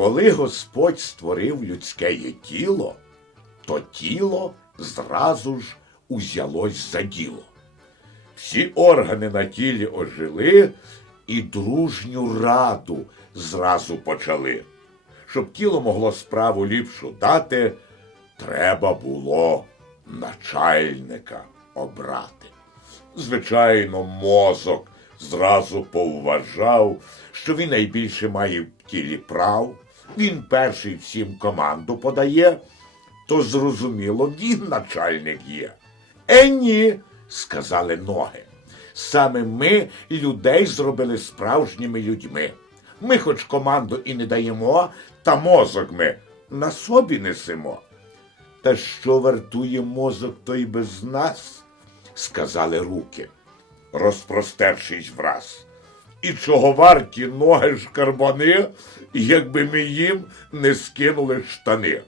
Коли Господь створив людське тіло, то тіло зразу ж узялось за діло. Всі органи на тілі ожили і дружню раду зразу почали. Щоб тіло могло справу ліпшу дати, треба було начальника обрати. Звичайно, мозок зразу повважав, що він найбільше має в тілі прав, він перший всім команду подає, то зрозуміло, він начальник є. Е, ні, сказали ноги. Саме ми людей зробили справжніми людьми. Ми хоч команду і не даємо, та мозок ми на собі несемо. Та що вартує мозок той без нас? сказали руки, розпростершись враз. І чого варті ноги ж карбани, якби ми їм не скинули штани.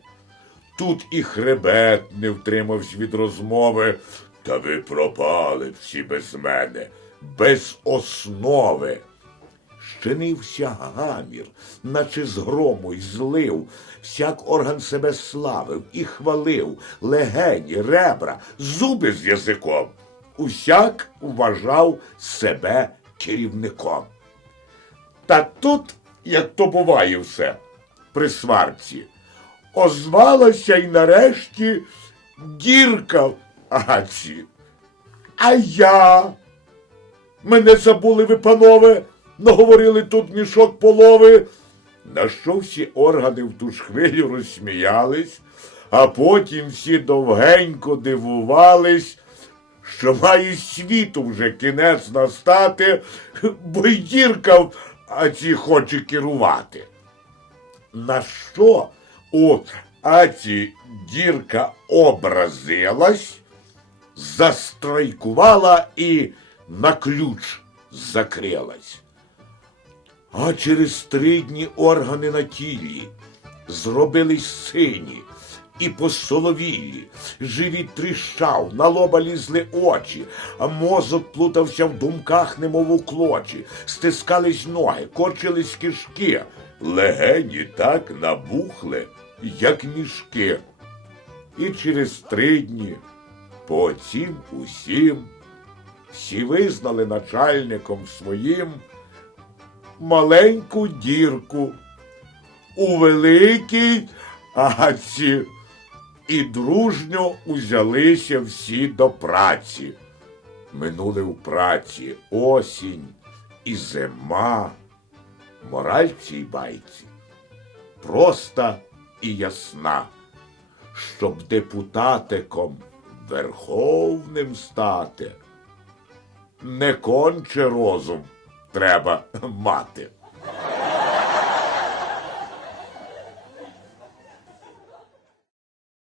Тут і хребет не втримався від розмови, та ви пропали всі без мене, без основи. Щинився гамір, наче з грому й злив, всяк орган себе славив і хвалив, легені, ребра, зуби з язиком. Усяк вважав себе керівником. Та тут, як то буває все, при сварці, озвалася й нарешті дірка в аці. А я. Мене забули ви, панове, наговорили тут мішок полови. На що всі органи в ту ж хвилю розсміялись, а потім всі довгенько дивувались, що має світу вже кінець настати, бо й дірка в аці хоче керувати. На що у аці дірка образилась, застрайкувала і на ключ закрилась. А через три дні органи на тілі зробились сині і посоловілі, живіт тріщав, на лоба лізли очі, а мозок плутався в думках, немов у клочі, стискались ноги, корчились кишки, легені так набухли, як мішки. І через три дні по цім усім всі визнали начальником своїм маленьку дірку. У великій аці, і дружньо узялися всі до праці. Минули в праці осінь і зима. Мораль цій байці проста і ясна, щоб депутатиком верховним стати не конче розум треба мати.